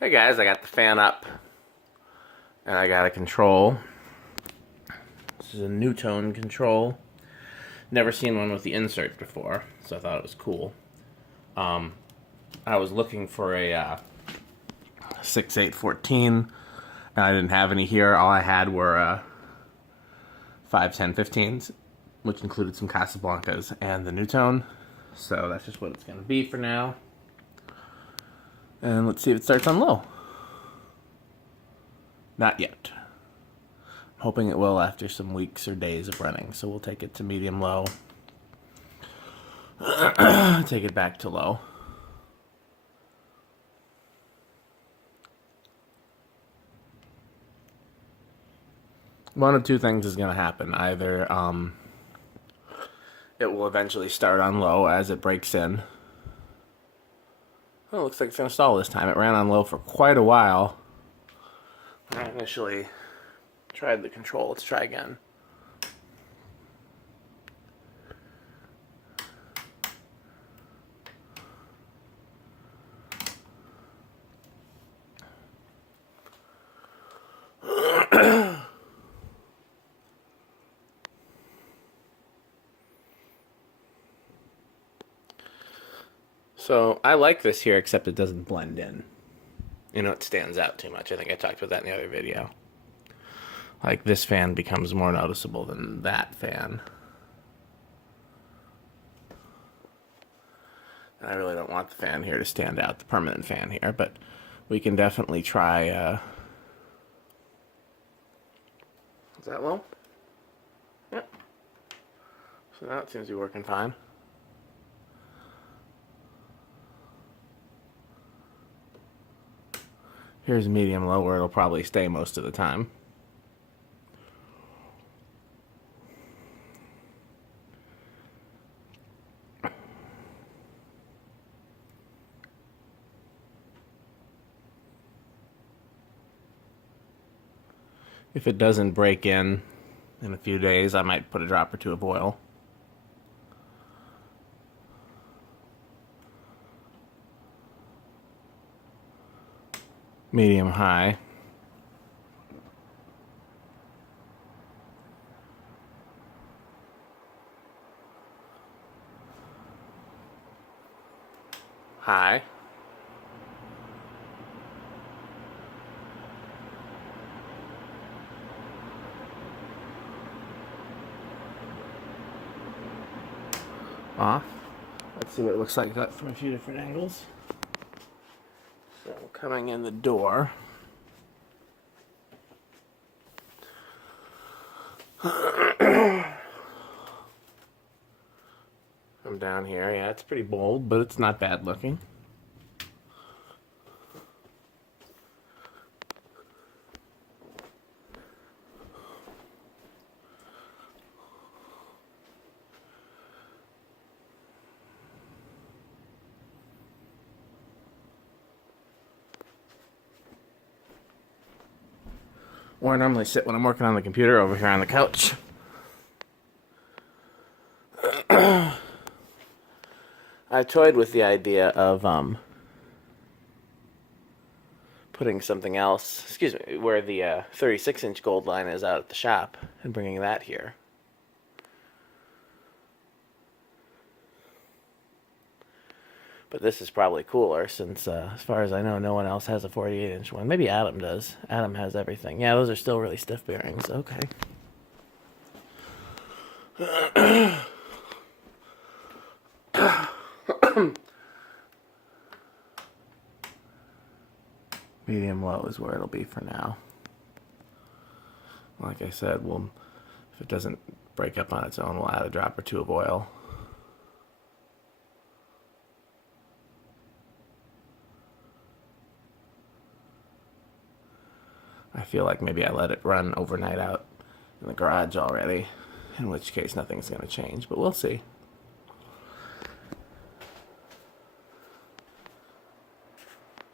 Hey guys, I got the fan up and I got a control. This is a nutone control. Never seen one with the insert before, so I thought it was cool. I was looking for a 6/8/14 and I didn't have any here. All I had were 5/10/15s, which included some Casablancas and the nutone. So that's just what it's going to be for now. And let's see if it starts on low. Not yet. I'm hoping it will after some weeks or days of running, so we'll take it to medium low. Take it back to low. One of two things is going to happen. Either it will eventually start on low as it breaks in. Oh, looks like it's going to stall this time. It ran on low for quite a while. I initially tried the control. Let's try again. So I like this here, except it doesn't blend in. You know, it stands out too much. I think I talked about that in the other video. Like, this fan becomes more noticeable than that fan. And I really don't want the fan here to stand out, the permanent fan here, but we can definitely try, Is that low? Yep. So now it seems to be working fine. Here's medium low, where it'll probably stay most of the time. If it doesn't break in a few days, I might put a drop or two of oil. Medium high. High. Off. Let's see what it looks like from a few different angles. So coming in the door. From down here, yeah, it's pretty bold, but it's not bad looking. Where I normally sit when I'm working on the computer, over here on the couch. I toyed with the idea of putting something else, excuse me, where the 36-inch gold line is out at the shop, and bringing that here. But this is probably cooler since, as far as I know, no one else has a 48-inch one. Maybe Adam does. Adam has everything. Yeah, those are still really stiff bearings. Okay. Medium low is where it'll be for now. Like I said, if it doesn't break up on its own, we'll add a drop or two of oil. I feel like maybe I let it run overnight out in the garage already, in which case nothing's going to change, but we'll see.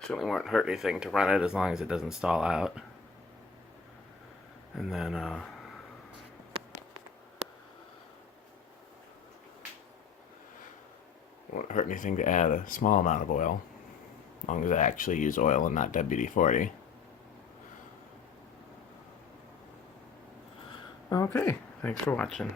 Certainly won't hurt anything to run it as long as it doesn't stall out. And then, won't hurt anything to add a small amount of oil. As long as I actually use oil and not WD-40. Okay, thanks for watching.